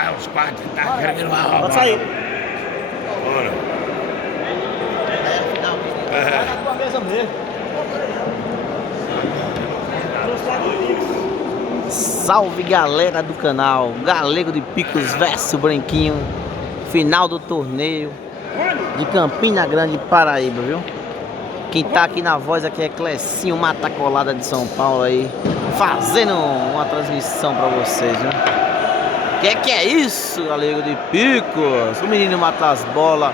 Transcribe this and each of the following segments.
vai os quatro, tá querendo uma roupa. Pode sair. Bora. Vai na tua mesa mesmo. Salve galera do canal, Galego de Picos versus Branquinho, final do torneio de Campina Grande, Paraíba, viu? Quem tá aqui na voz aqui é Clecinho Mata Colada de São Paulo aí, fazendo uma transmissão pra vocês, viu? Que é isso, Galego de Picos? O menino mata as bolas,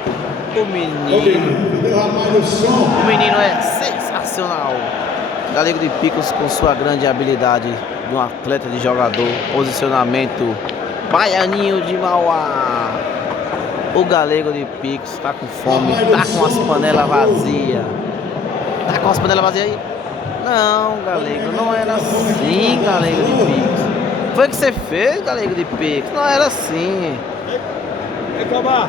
o menino é sensacional. Galego de Picos com sua grande habilidade de um atleta de jogador, posicionamento baianinho de Mauá. O Galego de Picos tá com fome, tá com as panelas vazias. Tá com as panelas vazias aí? Não, Galego, não era assim, Galego de Picos. Foi o que você fez, Galego de Picos? Não era assim. Ei, Cobá.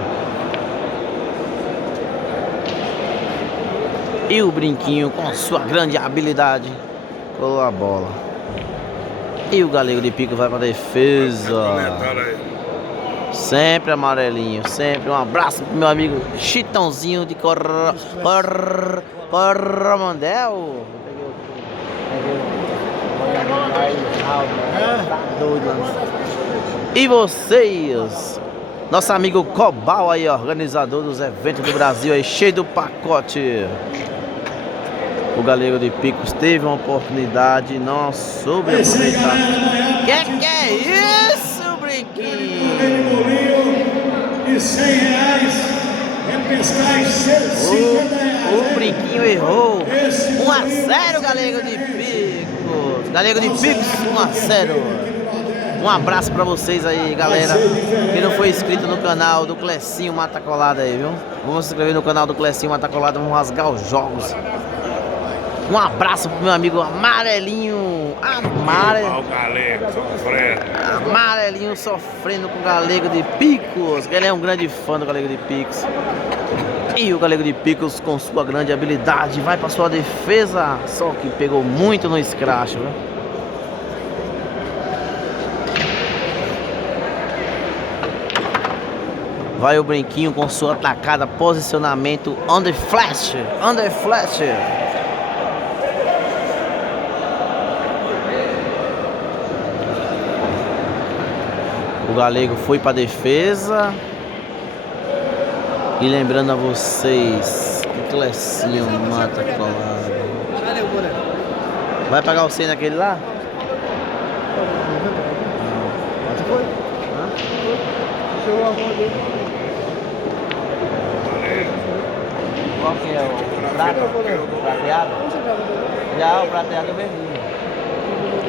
E o Brinquinho com sua grande habilidade colou a bola. E o Galego de Picos vai pra defesa. Sempre amarelinho, sempre. Um abraço pro meu amigo Chitãozinho de Coromandel. Tá doido. E vocês? Nosso amigo Cobal aí, organizador dos eventos do Brasil aí, cheio do pacote. O Galego de Picos teve uma oportunidade e não soube aproveitar. Que é isso, Brinquinho? E R$100, repescais R$50. O Brinquinho errou. 1-0, Galego de Picos. Galego de Picos, 1-0. Um abraço pra vocês aí, galera. Quem não foi inscrito no canal do Clecinho Mata Colada aí, viu? Vamos se inscrever no canal do Clecinho Mata Colada, vamos rasgar os jogos. Um abraço pro meu amigo Amarelinho. Amarelinho sofrendo com o Galego de Picos. Ele é um grande fã do Galego de Picos. E o Galego de Picos com sua grande habilidade vai pra sua defesa. Só que pegou muito no escracho, viu? Vai o Brinquinho com sua atacada, posicionamento on the flash. O Galego foi para defesa. E lembrando a vocês, o Clecinho Mata Colada. Vai pagar o 100 naquele lá? Qual que é o prato? Prateado? Já, o prateado vermelho.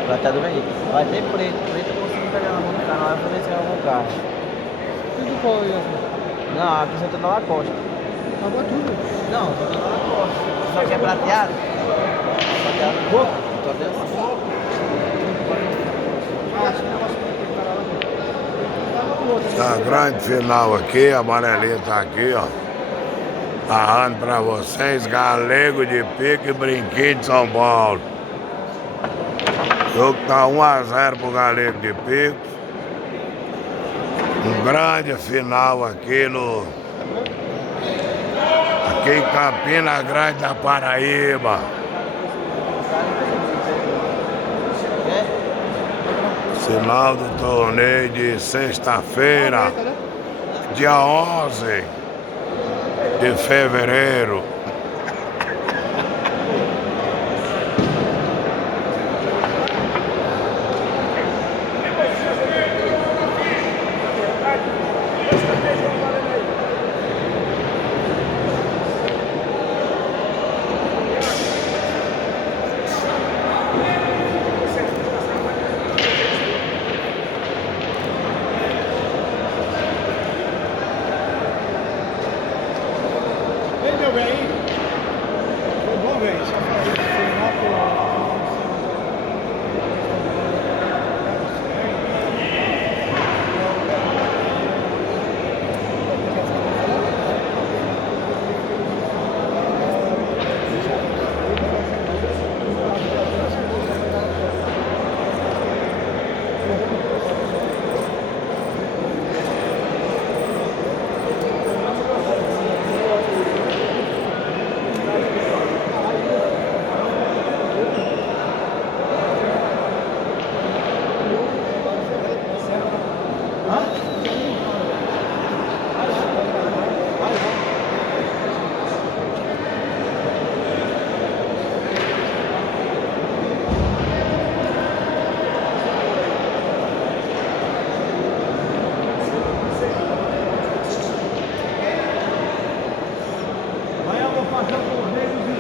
Prateado vermelho. Vai ter preto. Preto eu consigo pegar na mão do carro. Não vai poder ser algum carro. Tudo qual é? Não, aqui você tá na Lacoste. Acabou tudo. Não, você tá na Lacoste. Só que é prateado? Prateado bom. Só deu uma Tá grande final aqui, a amarelinha tá aqui, ó. Narrando pra vocês, Galego de Picos e Brinquinho de São Paulo. O jogo tá 1-0 pro Galego de Picos. Um grande final aqui em Campina Grande da Paraíba. Final do torneio de sexta-feira, dia 11 de fevereiro. Meu bem, foi bom, velho. Aí eu vou fazer o correio de...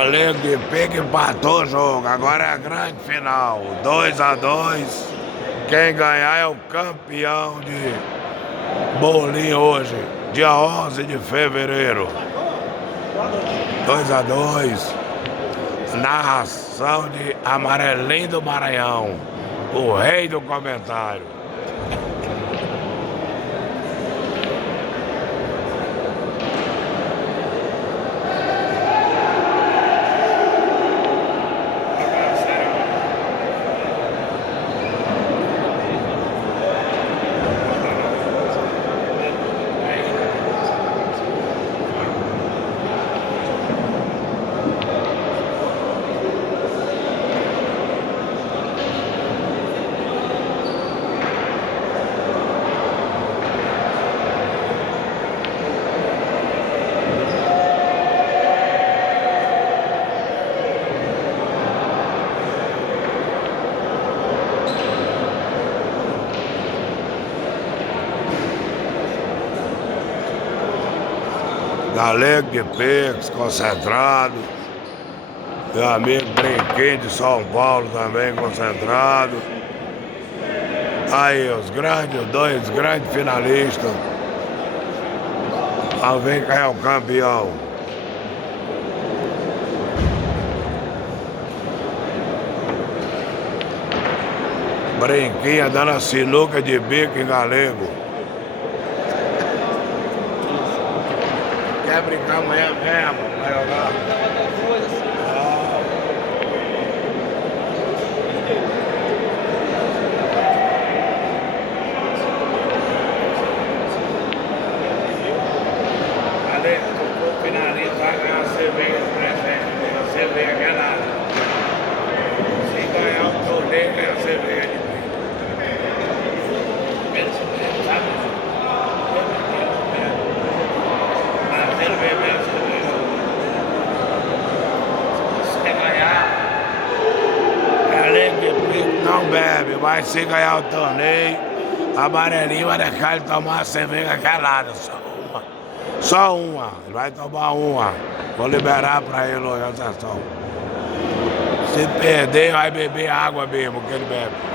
Galego de Pique empatou o jogo. Agora é a grande final. 2-2. Quem ganhar é o campeão de bolinho hoje. Dia 11 de fevereiro. 2-2. Narração de Amarelinho do Maranhão. O rei do comentário. Galego de Pix, concentrado. Meu amigo Brinquinho de São Paulo também concentrado. Aí os dois grandes finalistas. Vamos ver quem é o campeão. Brinquinho dando a sinuca de bico em galego. Quer brincar amanhã mesmo? Vai jogar? Ali, o finalista vai ganhar a cerveja de presente. A cerveja que é nada. Se ganhar o torneio, ganha a cerveja de presente. Sabe? Não bebe, mas se ganhar o torneio, Amarelinho vai deixar ele tomar a cerveja gelada, só uma, ele vai tomar uma, vou liberar pra ele hoje a sessão. Se perder, vai beber água mesmo, que ele bebe.